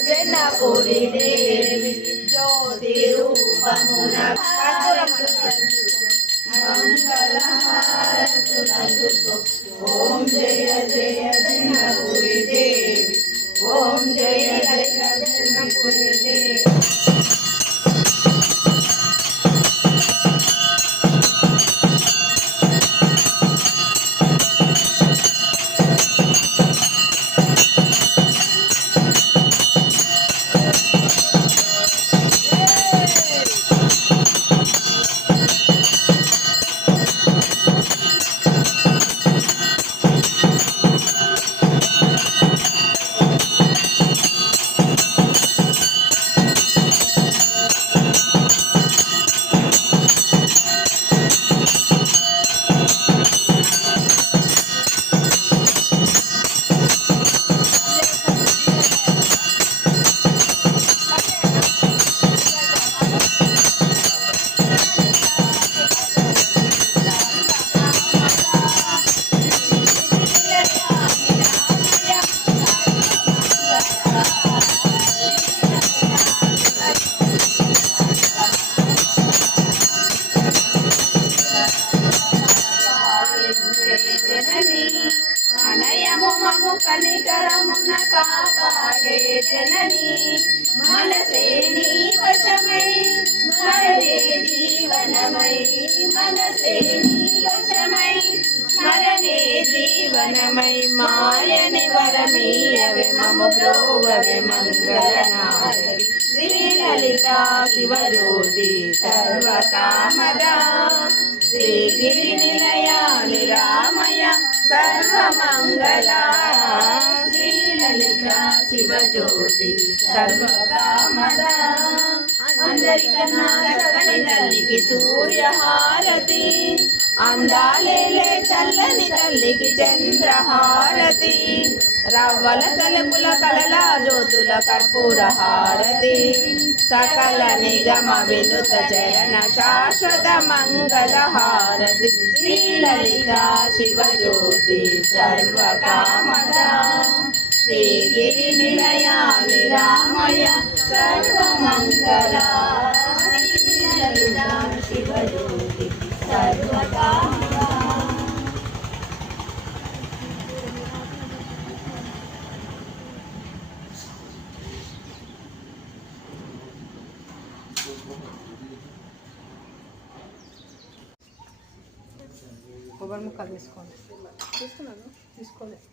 జనపురి దేవి జ్యోతి రూపమున మంగళహారతులందుకో ఓం జయ జయ జనపురి దేవి ఓం జయ జయ జనపురి దేవి కనికరమున కాపాడే జనని మనసే నీ వశమై స్మరణే జీవనమై మనసే నీ వశమై స్మరణే జీవనమై మాయని వరమీయవే మము బ్రోవవే మంగళనాయకి శ్రీలలిత శివజ్యోతి సర్వకామదా శ్రీగిరి నిలయ నిరామయ సర్వమంగళ శ్రీలలిత శివజ్యోతి సర్వకామద అందరికన్నా చక్కని తల్లికి సూర్యహారతి అందాలేలే చల్లని తల్లికి చంద్రహారతి రవ్వల తలుపుల కలల జ్యోతుల కర్పూర హారతి సకల నిగమ వినుత చరణ శాశ్వత మంగళ హారతి శ్రీలలిత శివజ్యోతి సర్వకామద శ్రీగిరి నిలయ నిరామయ సర్వమంగళ శ్రీలలిత శివజ్యోతి సర్వకామద కొబ్బరి ముక్కలు తీసుకోండి తీసుకున్నాను తీసుకోలేదు